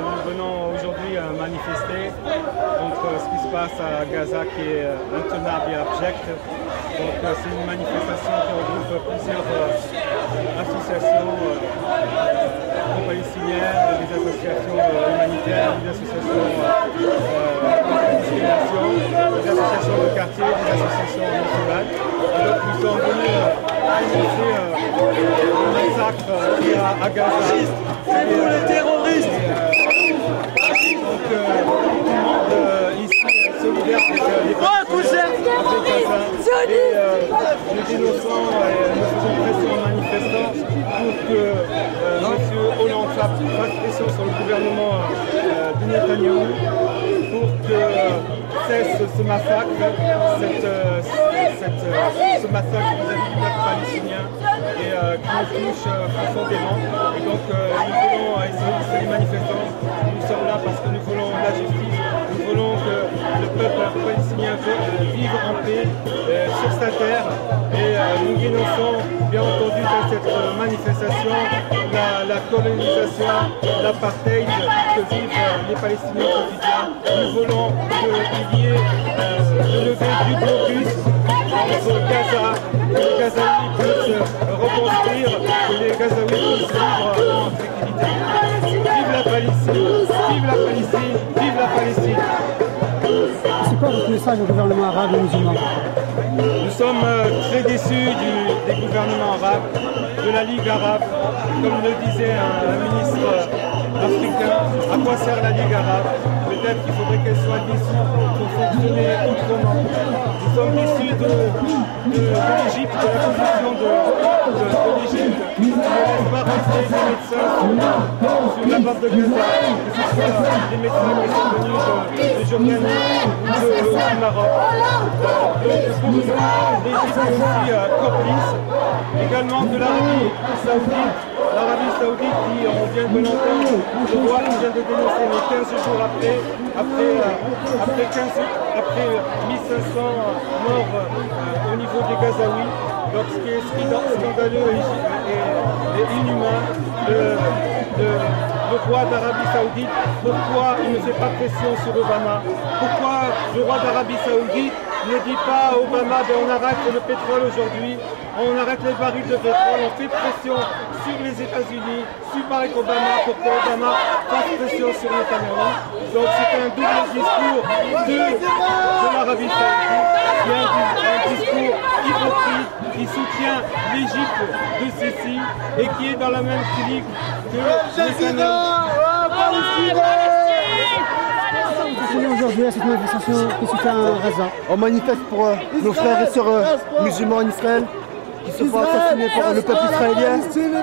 Nous venons aujourd'hui manifester contre ce qui se passe à Gaza qui est intenable et abject. Donc c'est une manifestation qui regroupe plusieurs associations pro-palestiniennes, des associations humanitaires, des associations discrimination, des associations de quartier, des associations musulmanes. Et donc nous sommes venus annoncer un massacre qui est à Gaza. C'est vous les terroristes! Donc tout le monde ici est solidaire avec les Palestiniens, et nous dénonçons et nous faisons pression en manifestant pour que M. Hollande fasse pression sur le gouvernement de Netanyahou pour que cesse ce massacre, ce massacre vis-à-vis du peuple palestinien et qui nous touche profondément. Et donc nous voulons essayer, c'est les manifestants, nous sommes là parce que nous voulons la justice, nous voulons que le peuple palestinien vive en paix sur sa terre et nous dénonçons bien entendu dans cette manifestation la colonisation, l'apartheid que vivent les Palestiniens quotidiens. Nous voulons qu'il y ait le lever du blocus entre Gaza, que les Gazaouis puissent reconstruire, que les Gazaouis puissent vivre en tranquillité. Vive la Palestine, vive la Palestine, vive la Palestine. C'est quoi votre message au gouvernement arabe et musulman? Nous sommes très déçus des gouvernements arabes, de la Ligue arabe. Comme le disait un ministre africain, à quoi sert la Ligue arabe? Peut-être qu'il faudrait qu'elle soit dissoute pour fonctionner autrement. Nous sommes déçus de l'Égypte, de la position de l'Égypte, qui ne laisse pas rester des médecins sur la base de Gaza, que ce soit des médecins qui sont venus de Jordanie ou du Maroc. Donc pour nous, l'Égypte est aussi complice, également de l'Arabie saoudite. L'Arabie saoudite qui, on vient de l'entendre, le roi qui vient de dénoncer, mais 15 jours après 1500 morts au niveau des Gazaouis. Donc ce qui est scandaleux et inhumain, le roi d'Arabie Saoudite, pourquoi il ne fait pas pression sur Obama? Pourquoi le roi d'Arabie Saoudite ne dit pas à Obama, on arrête le pétrole aujourd'hui, on arrête les barils de pétrole, on fait pression sur les États-Unis, sur Barack Obama, pour qu'Obama fasse pression sur Netanyahou. Donc c'est un double discours de l'Arabie Saoudite, qui est un discours hypocrite, qui soutient l'Égypte de Sisi et qui est dans la même clique que Netanyahou. Aujourd'hui à cette manifestation qui se fait à Gaza. On manifeste pour nos frères et sœurs musulmans en Israël qui se font assassiner par le peuple israélien.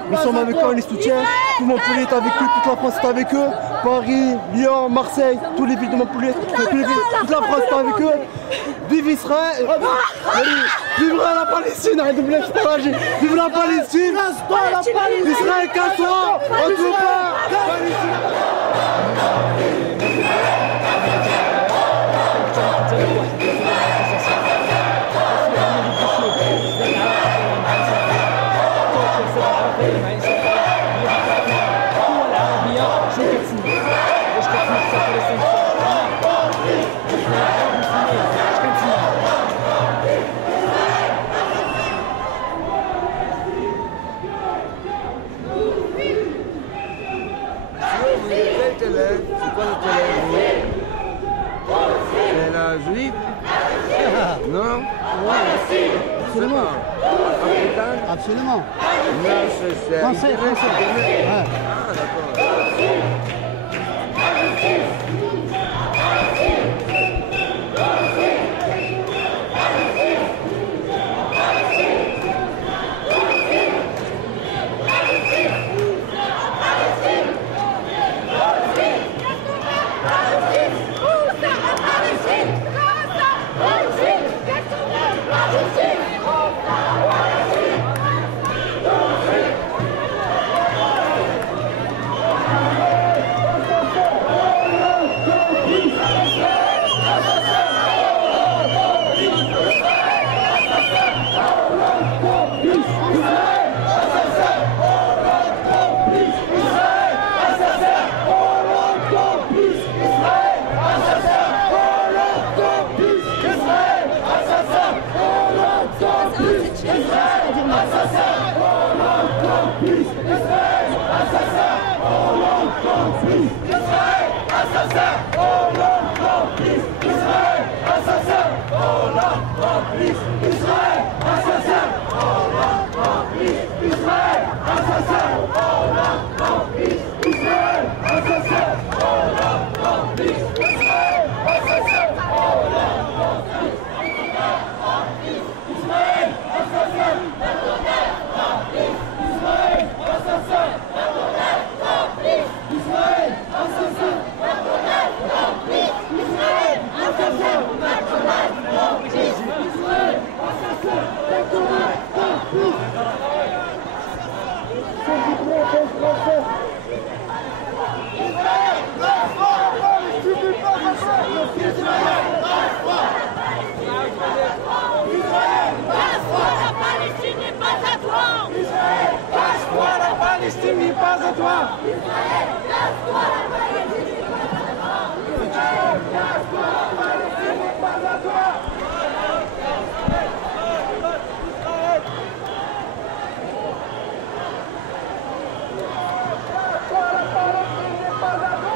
Nous sommes avec eux, on les soutient. Tout Montpellier est avec eux, toute la France est avec eux. Paris, Lyon, Marseille, toutes les villes de Montpellier, toute la France est avec eux. Vive Israël! Vive la Palestine! Arrête de me laisser partager! Vive la Palestine! Israël, casse-toi! On ne peut pas! télé. C'est quoi la télé? C'est la juive? Non? Absolument. Africaine? Absolument. Non, c'est Français, Internet, français. Internet. Ouais. Ah, d'accord. Palestine n'est pas à toi.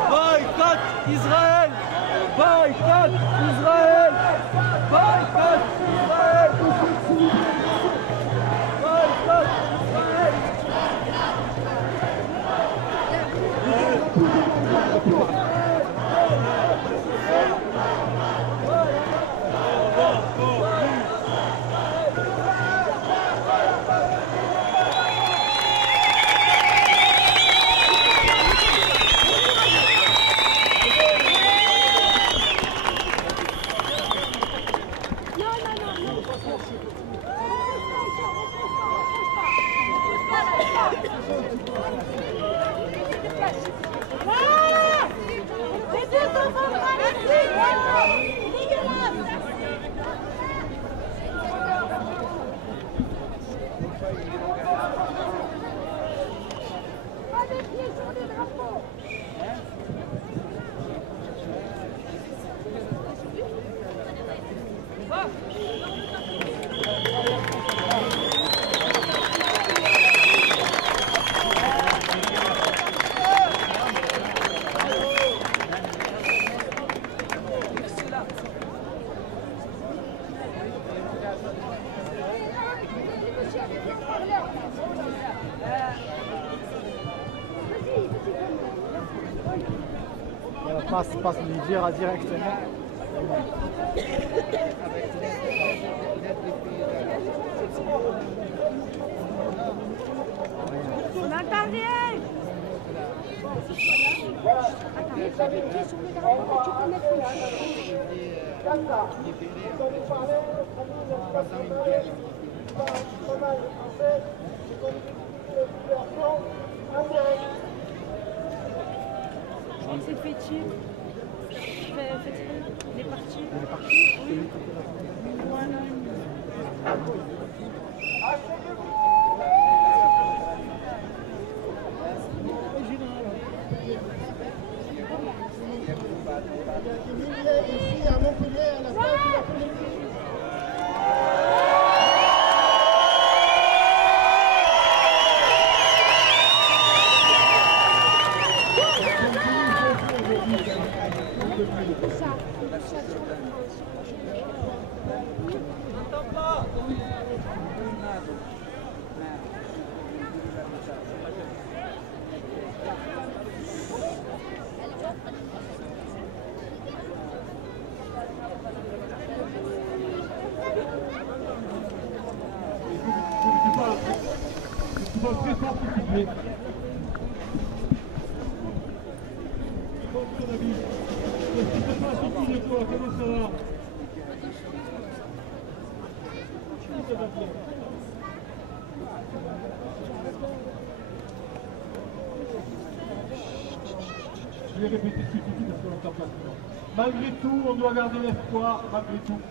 Boycott Israël. Boycott Israël. Boycott Israël. Boycott Israël. Passe lui dire directement. On n'entend rien. Attends, mets pas les pieds sur le drapeau, tu peux mettre une c'est Fétier. Il est parti. Il est parti. Oui. Voilà. Ici à Montpellier, à la salle de la Polynésie. Je vais répéter ce que tu dis parce qu'on n'entend pas. Malgré tout, on doit garder l'espoir, malgré tout.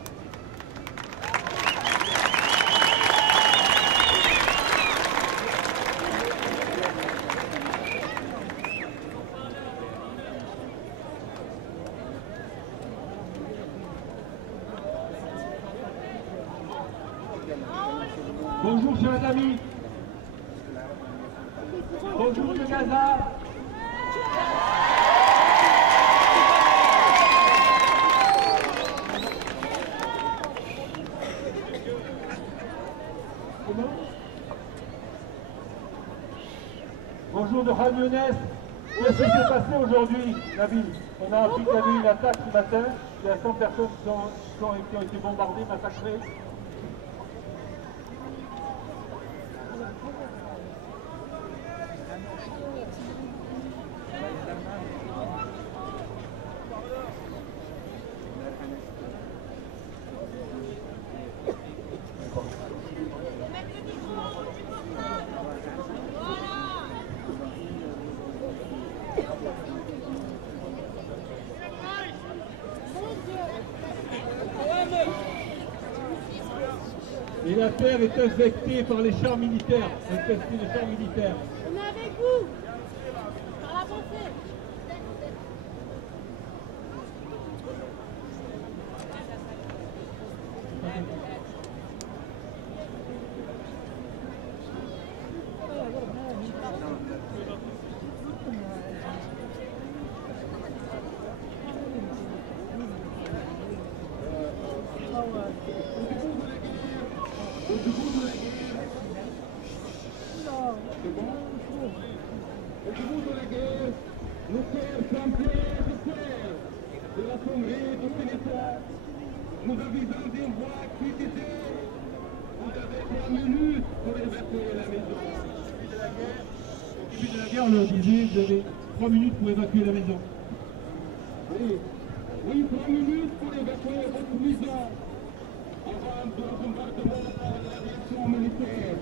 Bonjour chers amis. Bonjour de Gaza. Bonjour de Khan Younes. Qu'est-ce qui s'est passé aujourd'hui, Nabil? On a appris qu'il y avait une attaque ce matin. Il y a 100 personnes qui ont été bombardées, massacrées. Et la terre est infectée par les chars militaires, infectée des chars militaires. On est avec vous, par la pensée. Nos pères champions de terre de la congrès de Sénégal, nous avisons d'une voix critisée. Vous avez 3 minutes pour évacuer la maison. Au début de la guerre, on leur disait, vous avez 3 minutes pour évacuer la maison. Oui, 3 minutes pour évacuer votre maison avant le bombardement par l'aviation militaire.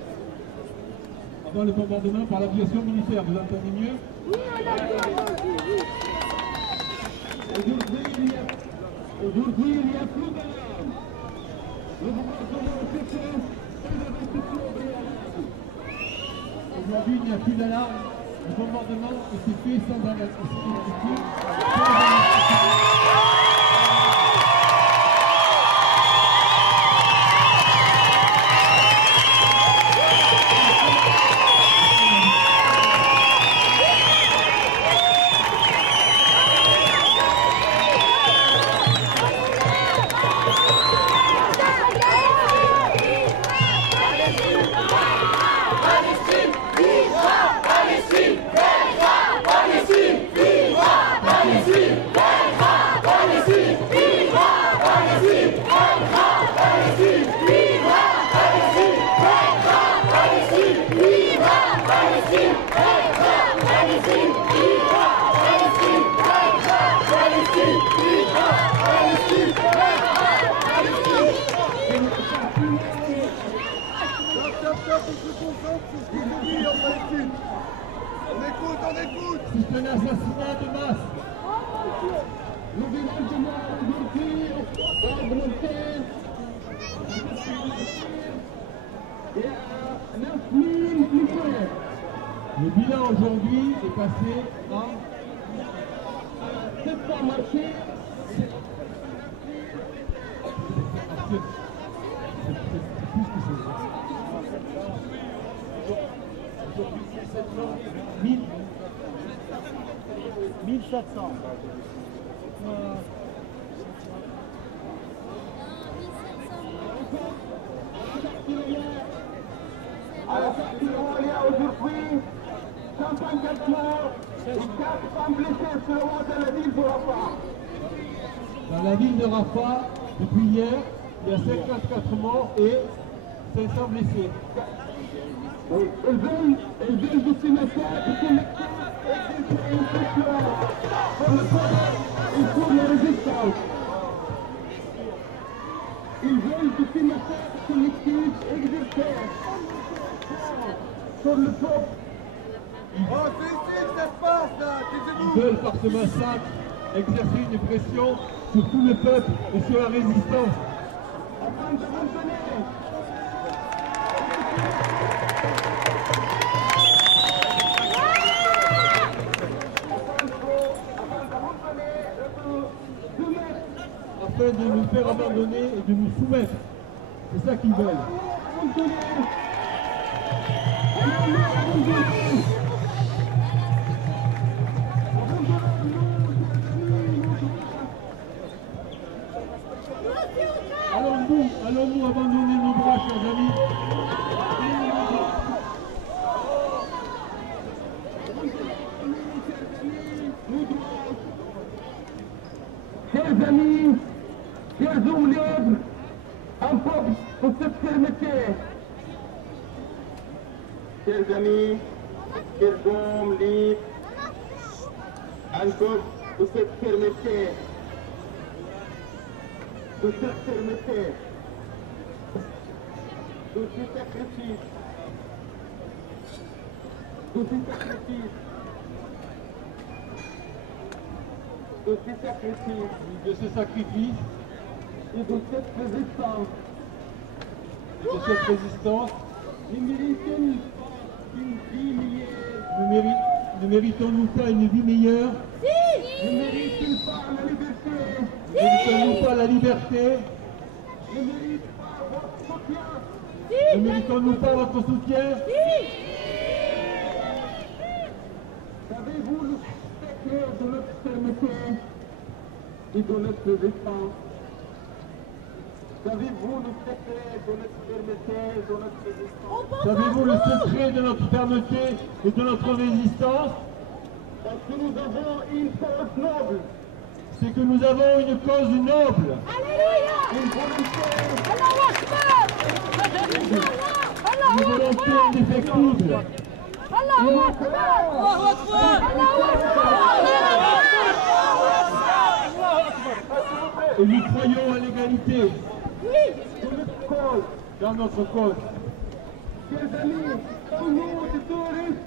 Avant le bombardement par l'aviation militaire, vous entendez mieux? Oui, on a bien. Aujourd'hui, il n'y a plus d'alarme. Le bombardement cesse et l'investition préalable. Aujourd'hui, il n'y a plus d'alarme. Le bombardement était fait sans investiture. On écoute. C'est un assassinat de masse. Le village de mort aujourd'hui a augmenté et à 9 000 militaires. Le bilan aujourd'hui est passé à 7 fois marché. Aujourd'hui, c'est 700 000. 1700. il y a aujourd'hui 154 morts et 4 femmes blessées seulement dans la ville de Rafah. Dans la ville de Rafah, depuis hier, il y a 54 morts et 500 blessés. Ils veulent du cimetière de connecter et une pression pour le peuple et pour la résistance. Ils veulent du cimetière collectif exercer sur le peuple. Ils veulent par ce massacre exercer une pression sur tout le peuple et sur la résistance. Afin de maintenir afin de nous faire abandonner et de nous soumettre. C'est ça qu'ils veulent. Allons-nous abandonner nos bras, chers amis? Chers amis, chers hommes libres, un peuple pour cette fermeté. Chers amis, chers hommes libres, un peuple pour cette fermeté. De cette fermeté, de ce sacrifice, de ce sacrifice, de ce sacrifice, de ce sacrifice et de cette résistance. De cette résistance, ne méritons-nous pas une vie meilleure? Ne mérite-t-il pas la liberté? Ne méritons-nous pas la liberté? Ne mérite pas votre soutien? Ne méritons-nous pas votre soutien? Savez-vous le secret de notre fermeté et de notre résistance? Savez-vous le secret de notre fermeté et de notre résistance? Savez-vous le secret de notre fermeté et de notre résistance? Parce que nous avons une cause noble. C'est que nous avons une cause noble. Une volonté. Une volonté indéfectible. Et nous croyons à l'égalité dans notre cause. Chers amis, sommes-nous des terroristes?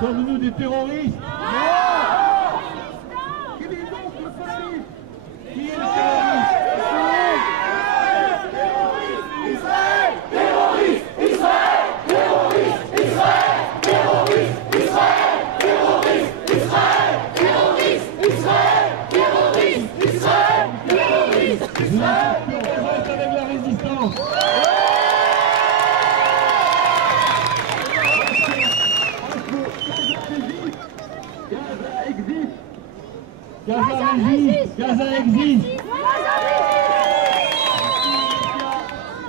Sommes-nous des terroristes? Quel est donc le terroriste? Qui est le terroriste? Israël! Terroriste! Israël! Terroriste! Israël! Terroriste! Israël! Terroriste! Israël! Terroriste! Israël! Terroriste! Israël! Terroriste! Israël! On reste avec la résistance. Gaza existe. Gaza existe.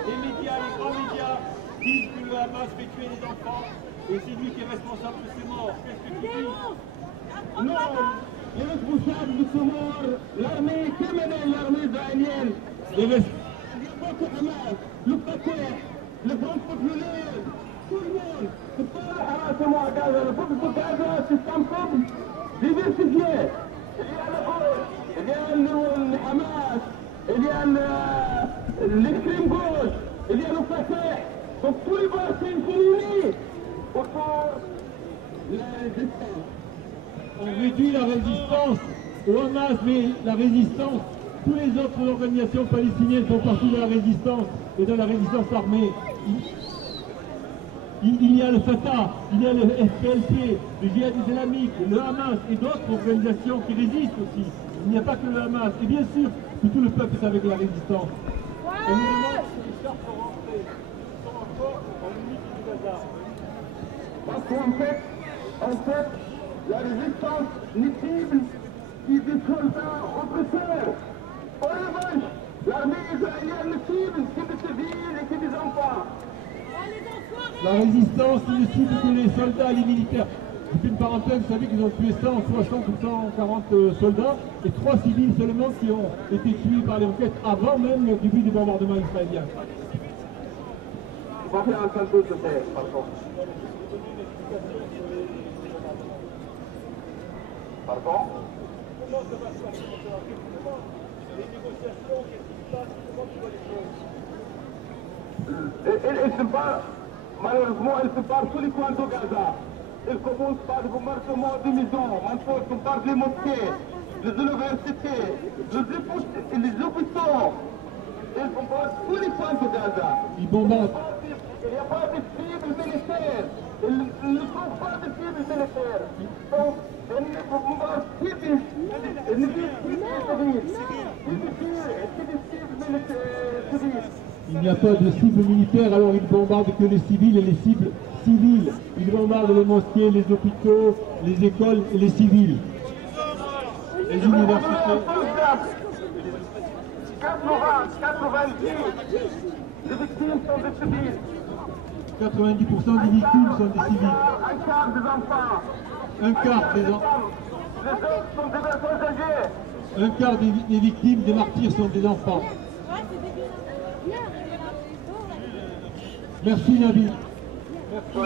Les médias, les grands médias disent que le Hamas fait tuer les enfants et c'est lui qui est responsable de ces morts. Qu'est-ce que tu dis? Non, les responsables de ce mort, l'armée, qui menait l'armée israélienne? Le Fatah, le Front populaire, tout le monde. C'est pas le Hamas à Gaza. Le peuple de Gaza, c'est un peuple diversifié. Il y a le Hamas, il y a l'extrême gauche, il y a le Fatah. Donc tous les bords sont unis autour de la résistance. On réduit la résistance au Hamas, mais la résistance, toutes les autres organisations palestiniennes sont partout dans la résistance et dans la résistance armée. Il y a le Fatah, il y a le FPLP, le djihad islamique, le Hamas et d'autres organisations qui résistent aussi. Il n'y a pas que le Hamas. Et bien sûr que tout le peuple est avec la résistance. On nous demande si les chars sont rentrés. Ils sont encore en limite du Gaza. Parce qu'en fait, la résistance n'est cible qui des soldats oppresseurs. En revanche, l'armée israélienne ne cible que des civils et que des enfants. La résistance ne cible que les soldats et les militaires. Je fais une parenthèse, vous savez qu'ils ont tué 160 ou 140 soldats et 3 civils seulement qui ont été tués par les roquettes avant même le début du bombardement israélien. On va faire un salto de terre, par contre. Pardon? Comment se passe la négociation? Les négociations, qu'est-ce qui se passe? Comment tu vois les choses? Elle se bat, malheureusement, elle se bat tous les coins de Gaza. Elle commence par le bombardement des maisons, on parle des mosquées, les universités, les hôpitaux. Elle bombarde tous les coins de Gaza. Ils bombardent. Il n'y a pas de cibles militaires. Ils ne trouvent pas de cibles militaires. Donc, elle ne bombarde que des civils. Elle ne vise plus des civils. Il n'y a pas de cible militaire, alors ils bombardent que les civils et les cibles civiles. Ils bombardent les mosquées, les hôpitaux, les écoles et les civils. Les universités. 90 des victimes sont des civils. 90% des victimes sont des civils. Un quart des enfants. Un quart des enfants. Les autres sont des personnes âgées. Un quart des victimes, des martyrs sont des enfants. Merci Nabil. Merci.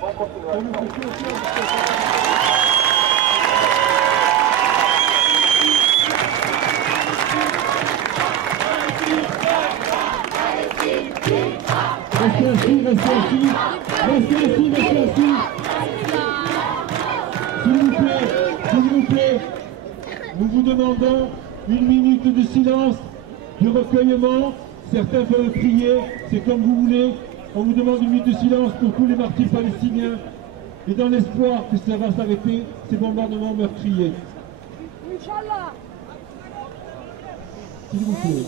On continue. Restez assis, restez assis. Restez assis, restez assis. S'il vous plaît, nous vous demandons une minute de silence, de recueillement. Certains peuvent prier, c'est comme vous voulez. On vous demande une minute de silence pour tous les martyrs palestiniens. Et dans l'espoir que ça va s'arrêter, ces bombardements meurtriers. Inch'Allah. S'il vous plaît.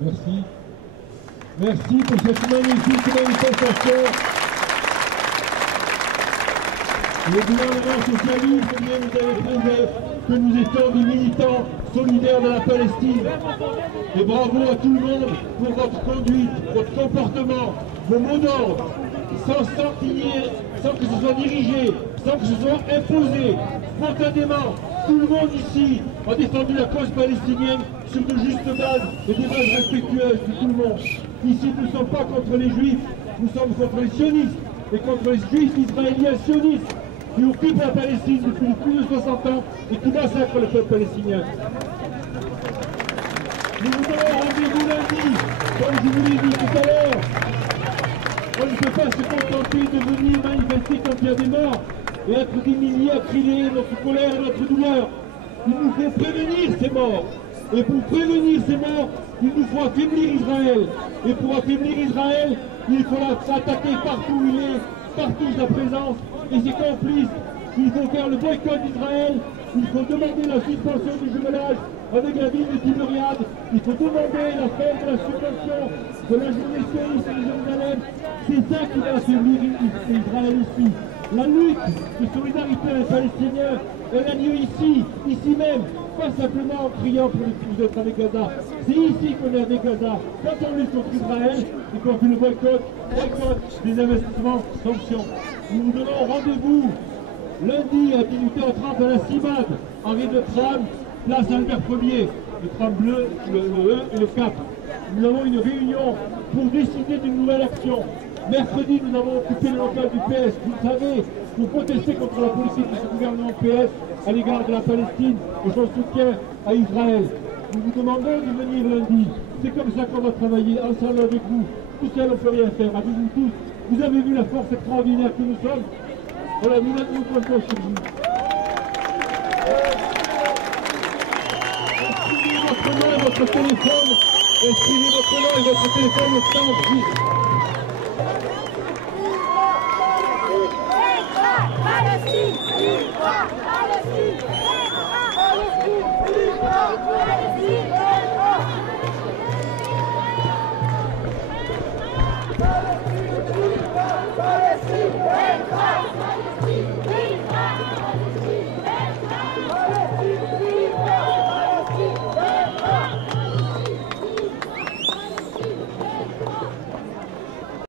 Merci. Merci pour cette magnifique manifestation. Le gouvernement socialiste, eh bien, vous avez prouvé que nous étions des militants solidaires de la Palestine. Et bravo à tout le monde pour votre conduite, votre comportement, vos mots d'ordre, sans que ce soit dirigé, sans que ce soit imposé, spontanément. Tout le monde ici a défendu la cause palestinienne sur de justes bases et des bases respectueuses de tout le monde. Ici, nous ne sommes pas contre les juifs, nous sommes contre les sionistes et contre les juifs israéliens sionistes qui occupent la Palestine depuis plus de 60 ans et qui massacrent le peuple palestinien. Nous vous donnons rendez-vous lundi, comme je vous l'ai dit tout à l'heure. On ne peut pas se contenter de venir manifester quand il y a des morts et être des milliers à crier notre colère et notre douleur. Il nous faut prévenir ces morts. Et pour prévenir ces morts, il nous faut affaiblir Israël. Et pour affaiblir Israël, il faut l'attaquer partout où il est, partout sa présence et ses complices. Il faut faire le boycott d'Israël. Il faut demander la suspension du jumelage avec la ville de Tibériade. Il faut demander la fin de la subvention de la journée sioniste de Jérusalem. C'est ça qui va affaiblir Israël ici. La lutte de solidarité avec les Palestiniens, elle a lieu ici même, pas simplement en criant pour les autres avec Gaza. C'est ici qu'on est avec Gaza. Quand on lutte contre Israël et qu'on fait le boycott des investissements, sanctions. Nous vous donnons rendez-vous lundi à 18h30 à la CIMAD, arrêt de tram, place Albert Ier, le tram bleu, le E et le 4. Nous avons une réunion pour décider d'une nouvelle action. Mercredi, nous avons occupé le local du PS, vous le savez, pour protester contre la politique de ce gouvernement PS à l'égard de la Palestine et son soutien à Israël. Nous vous demandons de venir lundi. C'est comme ça qu'on va travailler ensemble avec vous. Tout seul, on ne peut rien faire. Avec vous tous, vous avez vu la force extraordinaire que nous sommes. Voilà, nous comptons sur vous. Inscrivez votre nom et votre téléphone. Inscrivez votre nom et votre téléphone au stand.